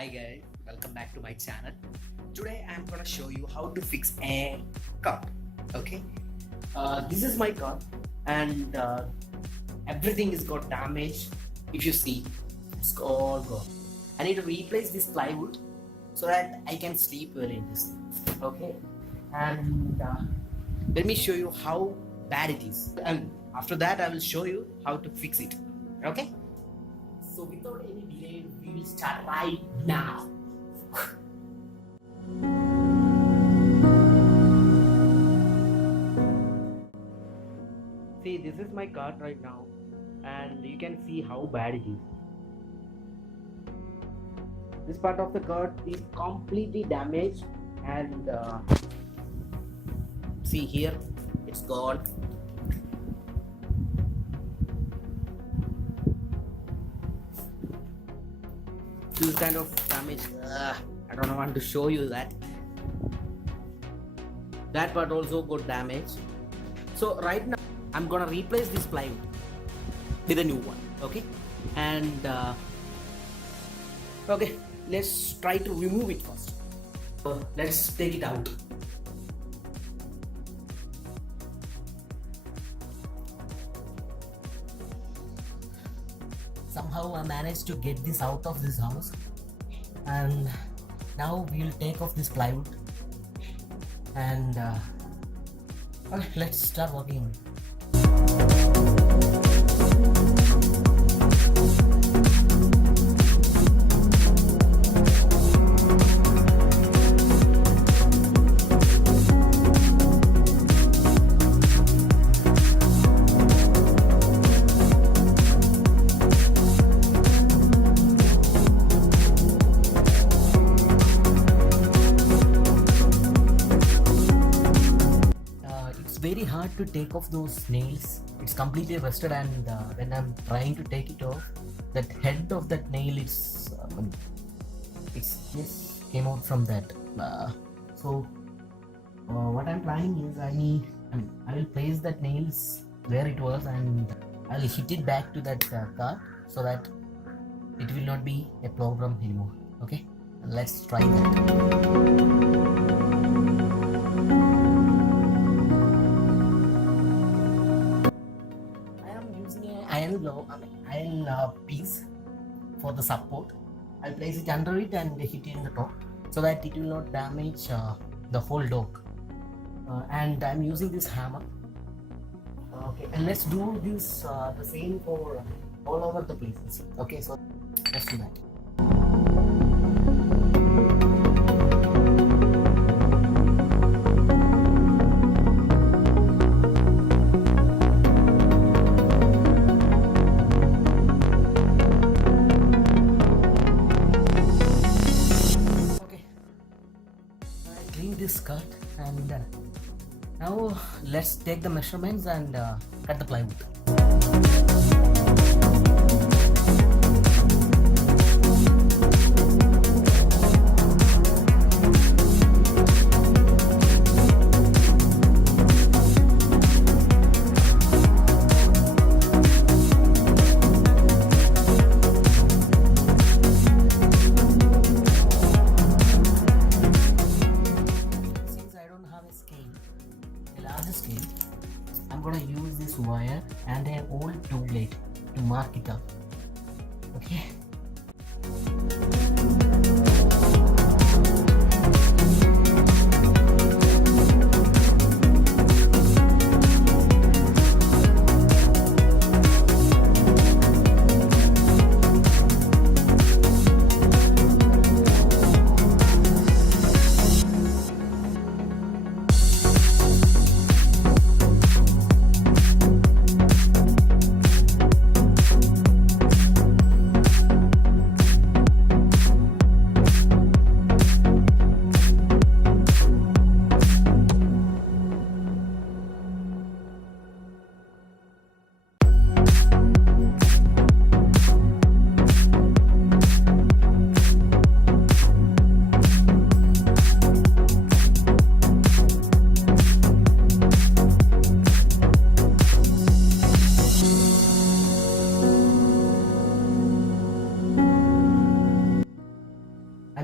Hi guys, welcome back to my channel. Today I'm gonna show you how to fix a car. Okay, this is my car and everything is got damaged. If you see, it's all gone. I need to replace this plywood so that I can sleep well in this. Okay, and let me show you how bad it is, and after that I will show you how to fix it. Okay. So without any delay, we will start right now. See, this is my cart right now, and you can see how bad it is. This part of the cart is completely damaged, and see here, it's gone. This kind of damage. I don't want to show you that. That part also got damaged. So right now I'm gonna replace this plywood with a new one. Okay, and okay, let's try to remove it first. Let's take it out. Somehow I managed to get this out of this house, and now we'll take off this plywood and okay, let's start working. Very hard to take off those nails. It's completely rusted, and when I'm trying to take it off, that head of that nail it's just came out from that. So what I'm planning is I will place that nails where it was, and I'll hit it back to that car so that it will not be a problem anymore. Okay, let's try that. Iron piece for the support. I'll place it under it and hit it in the top so that it will not damage the whole dog. And I'm using this hammer. Okay, and let's do this the same for all over the places. Okay, so let's do that. This cut, and now let's take the measurements and cut the plywood. I'm gonna use this wire and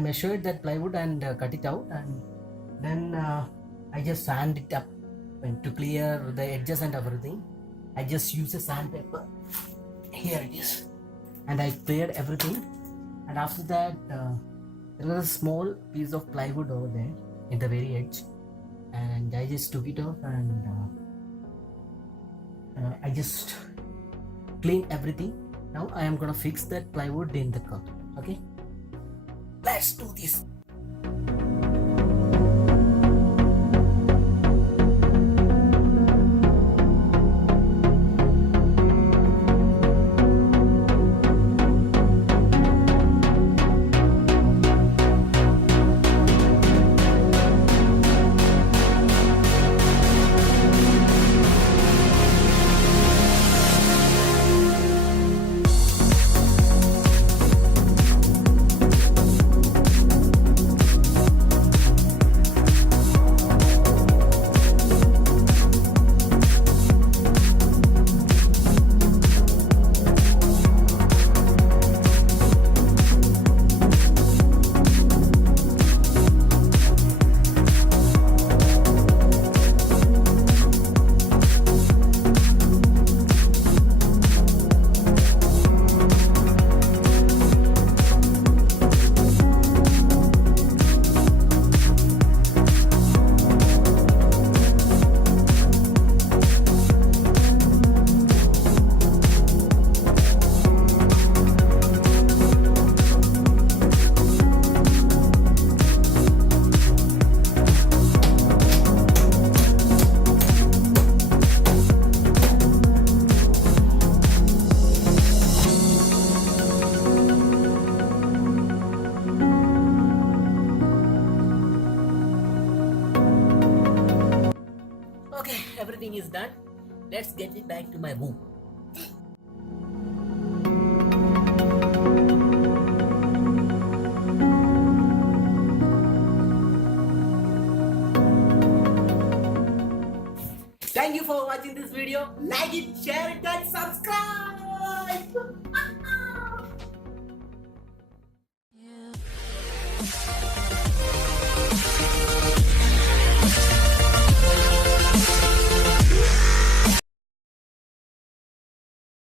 measured that plywood and cut it out, and then I just sand it up to clear the edges and everything. I just use a sandpaper. Here it is, and I cleared everything. And after that, there was a small piece of plywood over there in the very edge, and I just took it off, and I just cleaned everything. Now I am gonna fix that plywood in the cup. Okay, let's do this. Okay, everything is done. Let's get it back to my room. Thank you for watching this video. Like it, share it, and subscribe.